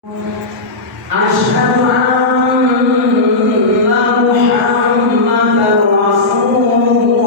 أشهد أن محمدا رسول الله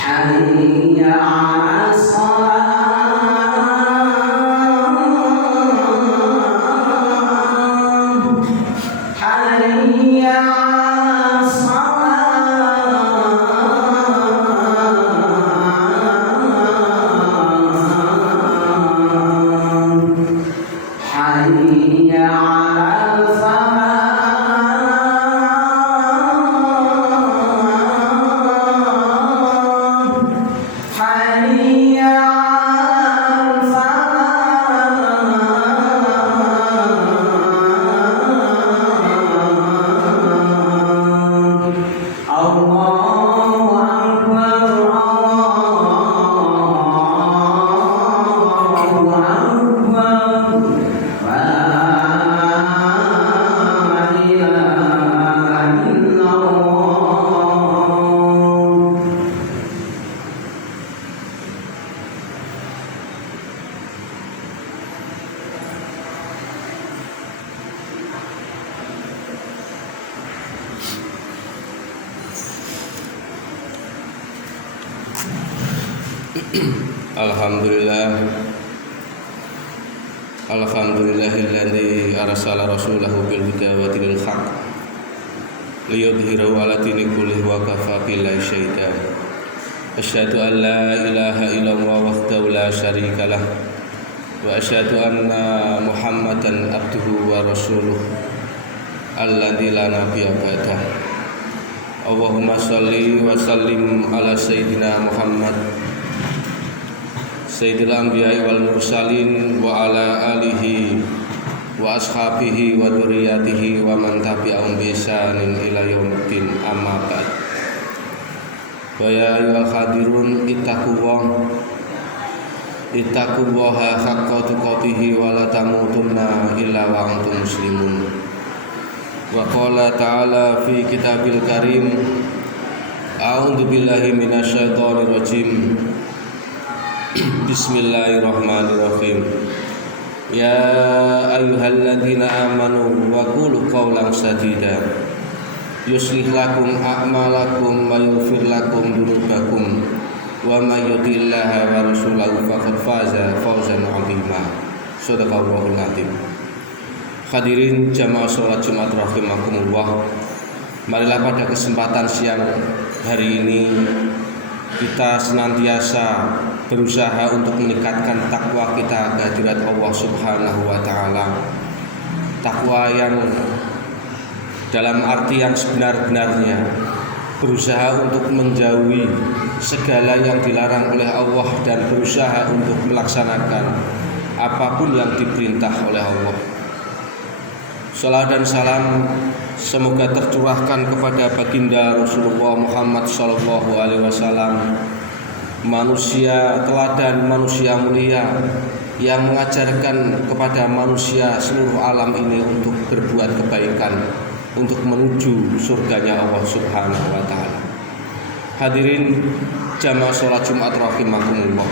حي على الصلاة حي على حي على الفلاح حي على الفلاح الله أكبر الله أكبر Alhamdulillahilladzi arsala rasulahu bil huda wa dinil haq liyudhhirahu 'ala dini kullihi wa kafa billahi syahida. Asyhadu an la ilaha illallah wahdahu la syarika lah wa asyhadu anna Muhammadan abduhu wa rasuluh alladzi la nabiyya ba'dah. Allahumma shalli wa sallim ala sayyidina Muhammad Sayyidil Anbiya'i wal Mursalin wa ala alihi wa ashabihi wa dzurriyyatihi wa man tabi'ahum bi ihsanin ila yaumiddin, amma ba'd. Wa ya ayyuhal hadirun ittaqullaha haqqa tuqatih wa la tamutunna illa wa antum muslimun. Wa qala ta'ala fi kitabil karim, a'udzu billahi minasyaitonir rajim. Bismillahirrahmanirrahim. Ya ayyuhalladzina amanu wa qulu qawlan sadida yuslih lakum a'malakum wa yaghfir lakum dzunubakum wa may yuti'illaha wa rasulahu faqad faza fawzan 'azima. Shadaqallahul 'azim. Hadirin jamaah salat Jumat rahimakumullah. Marilah pada kesempatan siang hari ini kita senantiasa berusaha untuk meningkatkan takwa kita ke hadirat Allah Subhanahu wa taala. Takwa yang dalam arti yang sebenar-benarnya, berusaha untuk menjauhi segala yang dilarang oleh Allah dan berusaha untuk melaksanakan apapun yang diperintah oleh Allah. Salam dan salam semoga tercurahkan kepada baginda Rasulullah Muhammad sallallahu alaihi wasallam, manusia teladan, manusia mulia yang mengajarkan kepada manusia seluruh alam ini untuk berbuat kebaikan, untuk menuju surganya Allah Subhanahu wa taala. Hadirin jamaah salat Jumat rahimakumullah.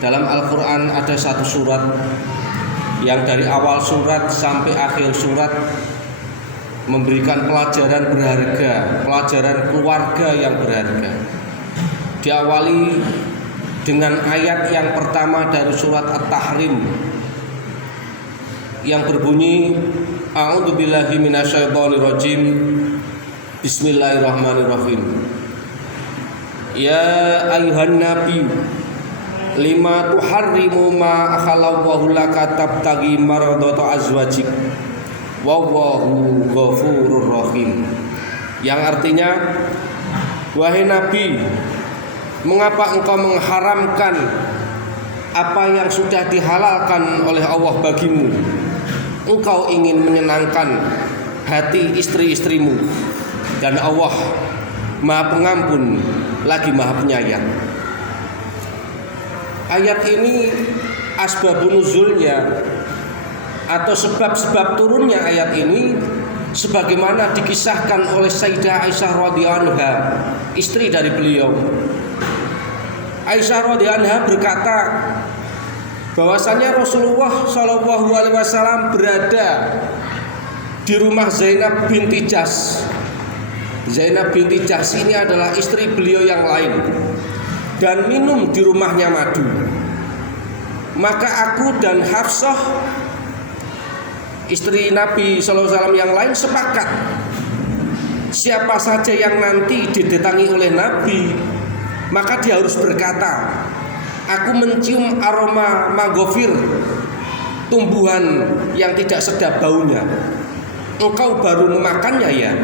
Dalam Al-Qur'an ada satu surat yang dari awal surat sampai akhir surat memberikan pelajaran berharga, pelajaran keluarga yang berharga. Diawali dengan ayat yang pertama dari surat At-Tahrim yang berbunyi, a'udzubillahi minasyaitonirrajim, bismillahirrahmanirrahim. Ya ayyuhan nabi lima tuharrimu ma akhalallahu laka tabtaghi maradata azwajik wallahu ghafurur rahim. Yang artinya, wahai nabi, mengapa engkau mengharamkan apa yang sudah dihalalkan oleh Allah bagimu? Engkau ingin menyenangkan hati istri-istrimu, dan Allah Maha Pengampun lagi Maha Penyayang. Ayat ini asbabun nuzulnya atau sebab-sebab turunnya ayat ini sebagaimana dikisahkan oleh Sayyidah Aisyah radhiyallahu anha, istri dari beliau. Aisyah radhiyallahu anha berkata bahwasanya Rasulullah Shallallahu alaihi wasallam berada di rumah Zainab binti Jahsy. Zainab binti Jahsy ini adalah istri beliau yang lain dan minum di rumahnya madu. Maka aku dan Hafsah istri Nabi Sallallahu Alaihi Wasallam yang lain sepakat, siapa saja yang nanti didatangi oleh Nabi, maka dia harus berkata, aku mencium aroma magofir, tumbuhan yang tidak sedap baunya. Engkau baru memakannya ya?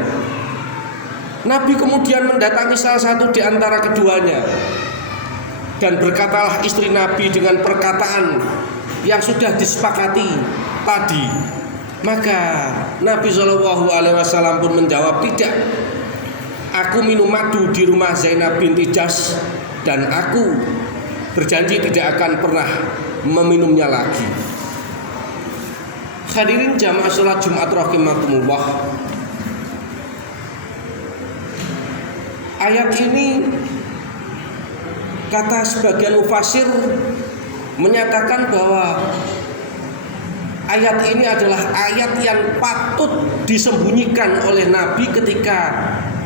Nabi kemudian mendatangi salah satu di antara keduanya, dan berkatalah istri Nabi dengan perkataan yang sudah disepakati tadi. Maka Nabi Shallallahu Alaihi Wasallam pun menjawab, tidak. Aku minum madu di rumah Zainab binti Jahsy dan aku berjanji tidak akan pernah meminumnya lagi. Hadirin jamaah sholat Jumat rahimakumullah. Ayat ini kata sebagian mufassir menyatakan bahwa ayat ini adalah ayat yang patut disembunyikan oleh Nabi ketika,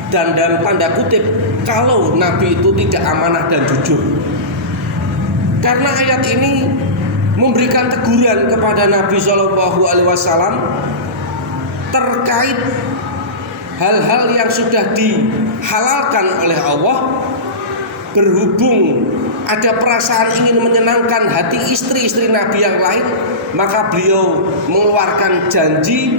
dan dalam tanda kutip, kalau Nabi itu tidak amanah dan jujur. Karena ayat ini memberikan teguran kepada Nabi Shallallahu Alaihi Wasallam terkait hal-hal yang sudah dihalalkan oleh Allah. Berhubung ada perasaan ingin menyenangkan hati istri-istri Nabi yang lain, maka beliau mengeluarkan janji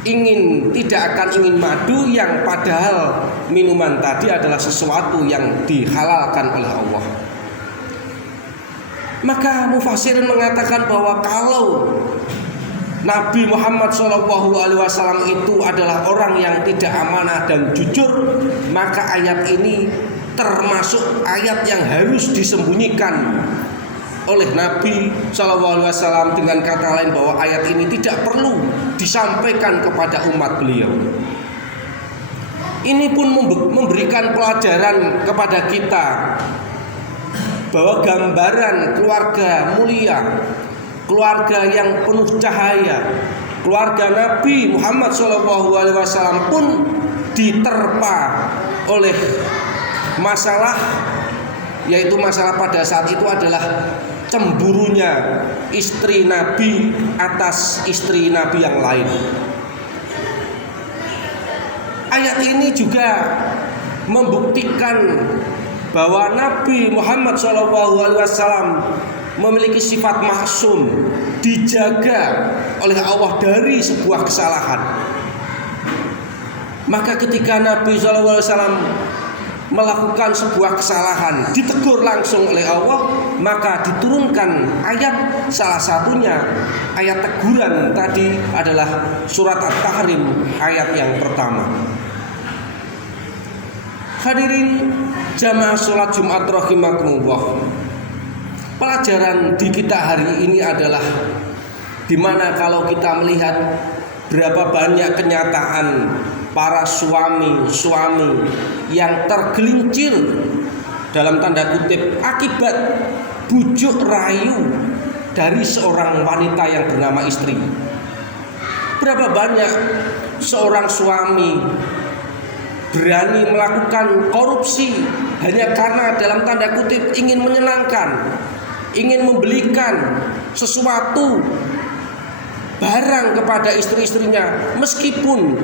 tidak akan ingin madu, yang padahal minuman tadi adalah sesuatu yang dihalalkan oleh Allah. Maka mufassirin mengatakan bahwa kalau Nabi Muhammad SAW itu adalah orang yang tidak amanah dan jujur, maka ayat ini termasuk ayat yang harus disembunyikan oleh Nabi SAW. Dengan kata lain, bahwa ayat ini tidak perlu disampaikan kepada umat beliau. Ini pun memberikan pelajaran kepada kita bahwa gambaran keluarga mulia, keluarga yang penuh cahaya, keluarga Nabi Muhammad SAW pun diterpa oleh masalah, yaitu masalah pada saat itu adalah cemburunya istri Nabi atas istri Nabi yang lain. Ayat ini juga membuktikan bahwa Nabi Muhammad SAW memiliki sifat maksum, dijaga oleh Allah dari sebuah kesalahan. Maka ketika Nabi SAW melakukan sebuah kesalahan, ditegur langsung oleh Allah, maka diturunkan ayat, salah satunya ayat teguran tadi adalah surat At-Tahrim ayat yang pertama. Hadirin jamaah sholat Jumat rahimakumullah. Pelajaran di kita hari ini adalah dimana kalau kita melihat berapa banyak kenyataan para suami-suami yang tergelincir dalam tanda kutip akibat bujuk rayu dari seorang wanita yang bernama istri. Berapa banyak seorang suami berani melakukan korupsi hanya karena dalam tanda kutip ingin menyenangkan, ingin membelikan sesuatu barang kepada istri-istrinya, meskipun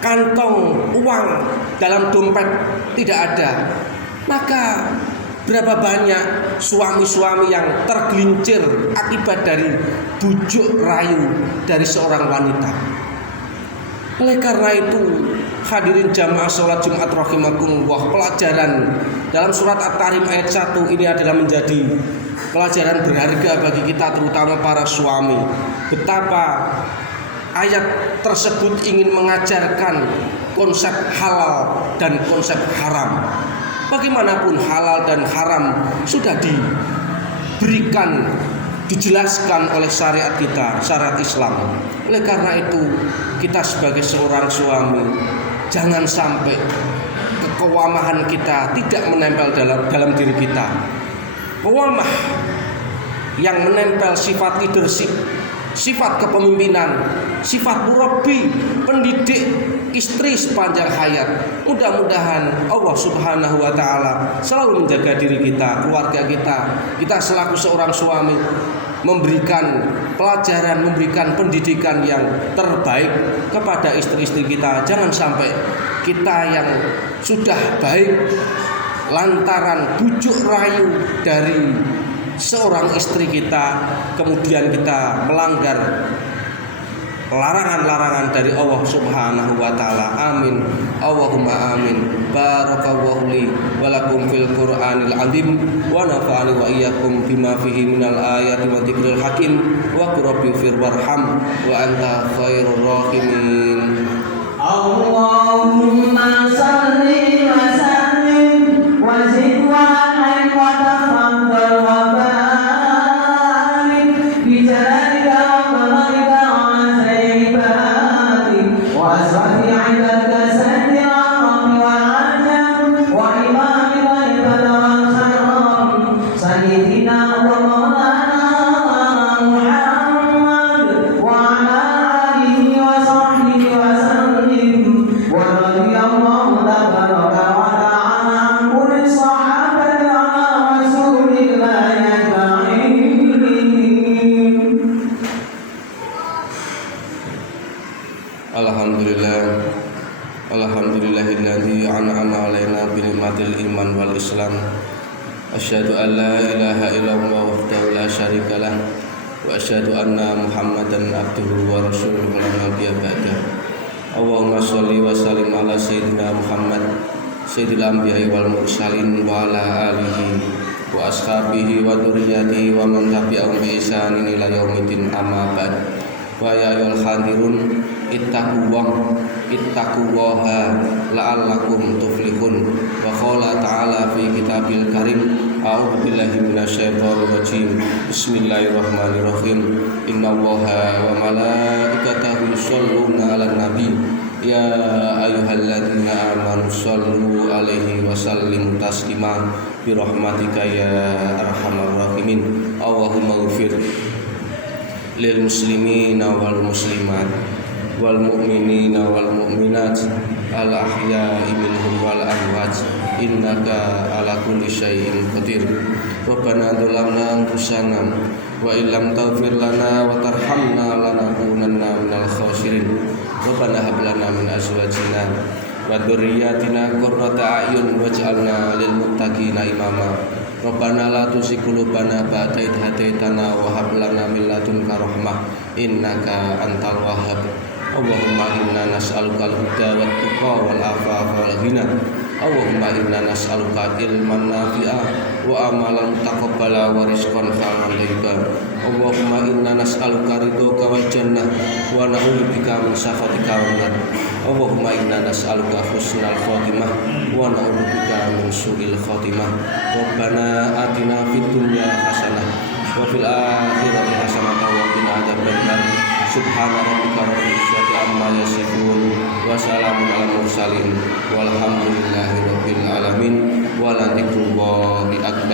kantong uang dalam dompet tidak ada. Maka berapa banyak suami-suami yang tergelincir akibat dari bujuk rayu dari seorang wanita. Oleh karena itu, hadirin jamaah sholat Jumat rahimakumullah, pelajaran dalam surat At-Tahrim ayat 1 ini adalah menjadi pelajaran berharga bagi kita, terutama para suami. Betapa ayat tersebut ingin mengajarkan konsep halal dan konsep haram. Bagaimanapun halal dan haram sudah diberikan, dijelaskan oleh syariat kita, syariat Islam. Oleh karena itu, kita sebagai seorang suami jangan sampai kewamahan kita tidak menempel dalam diri kita. Kewamah yang menempel sifat leadership, sifat kepemimpinan, sifat murabbi, pendidik istri sepanjang hayat. Mudah-mudahan Allah Subhanahu wa taala selalu menjaga diri kita, keluarga kita. Kita selaku seorang suami memberikan pelajaran, memberikan pendidikan yang terbaik kepada istri-istri kita. Jangan sampai kita yang sudah baik lantaran bujuk rayu dari seorang istri kita, kemudian kita melanggar larangan-larangan dari Allah Subhanahu wa taala. Amin. Allahumma amin. Barakallahu li wa lakum fil Qur'anil azim wa nafa'ani wa iyyakum bima fihi minal ayati wa dzikril hakim wa rabbi fir warham wa anta khairur rahimin. Allahumma salli wa sallim wa zid wa an'im wa tafaddal wa barik bi jalalika wa kamalika wa sayyidati wa asrafi 'indaka sayyidil arami wal ajam wa imamika ibada wal kharam sayyidina wa maulana Muhammad wa ala alihi wa sahbihi wa sallim wa radiyallahu tabaraka wa ta'ala an kulli sahabati ala rasulillahi ajma'in. Alhamdulillahilladzi an'ama 'alaina bi ni'matil iman wal islam. Asyhadu an la ilaha illallah wahdahu la syarikalah wa asyhadu anna Muhammadan abduhu wa rasuluhu la nabiyya ba'dah. Allahumma sholli wa sallim ala sayyidina Muhammad sayyidil anbiya'i wal mursalin wa ala alihi wa ashabihi wa dzurriyyatihi wa man tabi'ahum bi ihsanin ila yaumiddin, amma ba'd. Wa ya ayyuhal hadirun ittaqullaha la'allakum tuflihun. Wa qala ta'ala fi kitabil karim, a'udzu billahi minasyaitonir rajim. Bismillahirrahmanirrahim. Innallaha wa malaikatahu yusholluna 'alan nabi ya ayyuhalladzina amanu shallu 'alaihi wa sallimu taslima bi rahmatika ya arhamar rahimin. Allahumma ighfir lil muslimina wal muslimat wal mu'minina wal mu'minat al ahya'i minhum wal amwat innaka ala kulli syai'in qadir. Rabbana dzalamna anfusana wa illam taghfir lana wa tarhamna lanakunanna minal khasirin. Rabbana hab lana min azwajina wa dzurriyyatina qurrata a'yun waj'alna lil muttaqina imama. Rabbana la tuzigh qulubana ba'da idh hadaitana wa hab lana min ladunka rahmah innaka antal wahhab. Allahumma inna nas'aluka al-huda wat tuqa wal afafa wal ghina. Allahumma inna nas'aluka ilman nafi'a wa amalan taqabbala wa rizqan halalan thayyiban. Allahumma inna nas'aluka ridhaka wal jannah wa na'udzubika min sakhatika wan nar. Allahumma inna nas'aluka husnal khotimah wa na'udzubika min su'il khotimah. Rabbana atina fid dunya hasanah wa fil akhirati hasanah wa qina adzabannar. Subhana rabbika rabbil izzati amma yasifun wa salamun alal mursalin walhamdulillahi rabbil alamin wa la dzikrullahi akbar.